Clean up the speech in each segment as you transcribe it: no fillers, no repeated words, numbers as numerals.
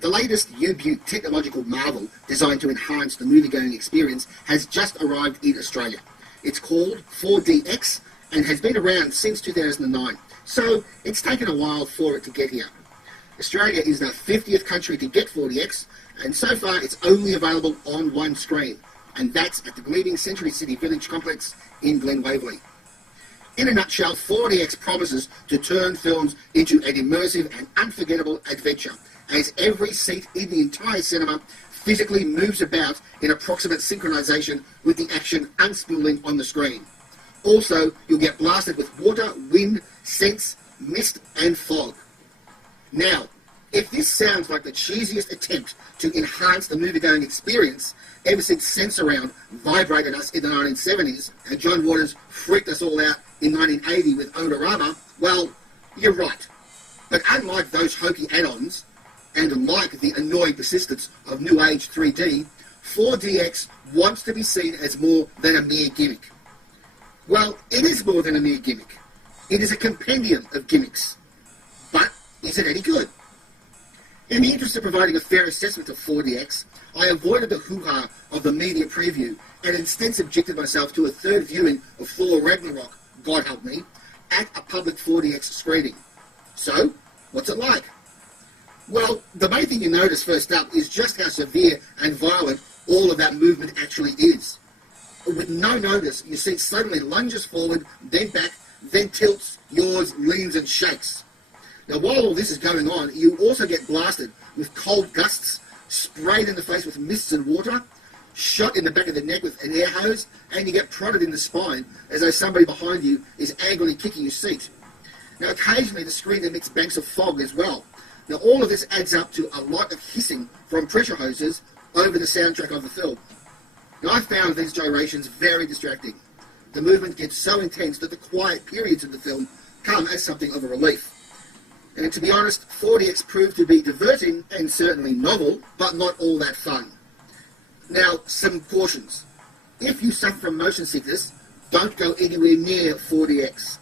The latest you-beaut technological marvel designed to enhance the movie-going experience has just arrived in Australia. It's called 4DX and has been around since 2009, so it's taken a while for it to get here. Australia is the 50th country to get 4DX, and so far it's only available on one screen, and that's at the Gleaming Century City Village complex in Glen Waverley. In a nutshell, 4DX promises to turn films into an immersive and unforgettable adventure, as every seat in the entire cinema physically moves about in approximate synchronisation with the action unspooling on the screen. Also, you'll get blasted with water, wind, scents, mist and fog. Now, if this sounds like the cheesiest attempt to enhance the movie-going experience ever since Sensurround vibrated us in the 1970s and John Waters freaked us all out in 1980 with Odorama, well, you're right. But unlike those hokey add-ons, and like the annoying persistence of New Age 3D, 4DX wants to be seen as more than a mere gimmick. Well, it is more than a mere gimmick. It is a compendium of gimmicks. But is it any good? In the interest of providing a fair assessment of 4DX, I avoided the hoo-ha of the media preview and instead subjected myself to a third viewing of Thor Ragnarok, God help me, at a public 4DX screening. So, what's it like? Well, the main thing you notice first up is just how severe and violent all of that movement actually is. With no notice, your seat suddenly lunges forward, then back, then tilts, yaws, leans and shakes. Now, while all this is going on, you also get blasted with cold gusts, sprayed in the face with mists and water, shot in the back of the neck with an air hose, and you get prodded in the spine as though somebody behind you is angrily kicking your seat. Now, occasionally the screen emits banks of fog as well. Now, all of this adds up to a lot of hissing from pressure hoses over the soundtrack of the film. Now, I found these gyrations very distracting. The movement gets so intense that the quiet periods of the film come as something of a relief. And to be honest, 4DX proved to be diverting and certainly novel, but not all that fun. Now, some cautions. If you suffer from motion sickness, don't go anywhere near 4DX.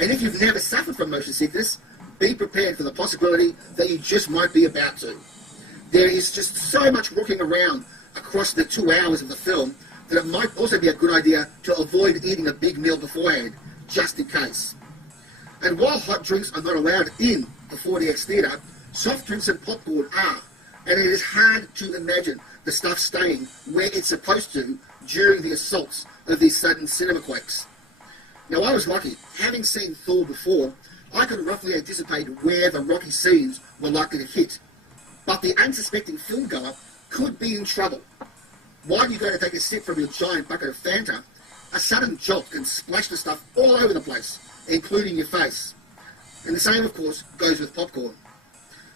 And if you've never suffered from motion sickness, be prepared for the possibility that you just might be about to. There is just so much rocking around across the 2 hours of the film that it might also be a good idea to avoid eating a big meal beforehand, just in case. And while hot drinks are not allowed in the 4DX theatre, soft drinks and popcorn are, and it is hard to imagine the stuff staying where it's supposed to during the assaults of these sudden cinema quakes. Now, I was lucky. Having seen Thor before, I could roughly anticipate where the rocky scenes were likely to hit. But the unsuspecting filmgoer could be in trouble. While you go to take a sip from your giant bucket of Fanta, a sudden jolt can splash the stuff all over the place, including your face. And the same, of course, goes with popcorn.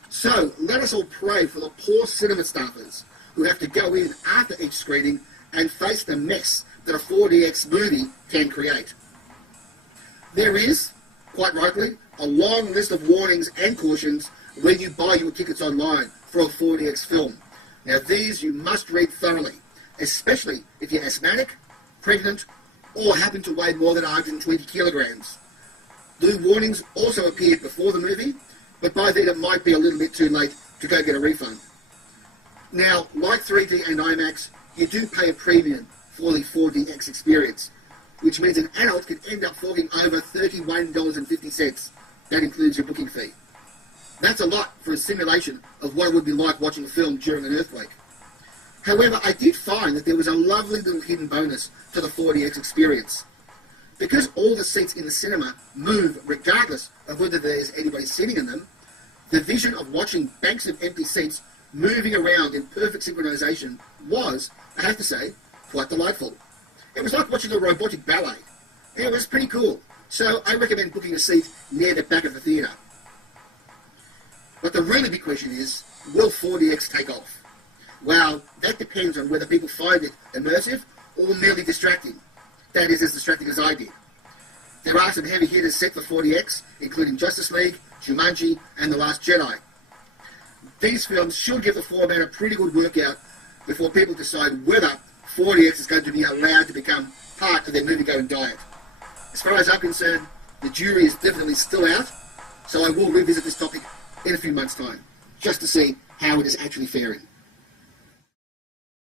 So, let us all pray for the poor cinema staffers who have to go in after each screening and face the mess that a 4DX movie can create. There is, quite rightly, a long list of warnings and cautions when you buy your tickets online for a 4DX film. Now, these you must read thoroughly, especially if you're asthmatic, pregnant, or happen to weigh more than 120 kilograms. The warnings also appeared before the movie, but by then it might be a little bit too late to go get a refund. Now, like 3D and IMAX, you do pay a premium for the 4DX experience, which means an adult could end up forking over $31.50. That includes your booking fee. That's a lot for a simulation of what it would be like watching a film during an earthquake. However, I did find that there was a lovely little hidden bonus to the 4DX experience. Because all the seats in the cinema move regardless of whether there's anybody sitting in them, the vision of watching banks of empty seats moving around in perfect synchronisation was, I have to say, quite delightful. It was like watching a robotic ballet. It was pretty cool, so I recommend booking a seat near the back of the theatre. But the really big question is, will 4DX take off? Well, that depends on whether people find it immersive or merely distracting. That is, as distracting as I did. There are some heavy hitters set for 4DX, including Justice League, Jumanji, and The Last Jedi. These films should give the format a pretty good workout before people decide whether 4DX is going to be allowed to become part of their movie-going diet. As far as I'm concerned, the jury is definitely still out, so I will revisit this topic in a few months' time, just to see how it is actually faring.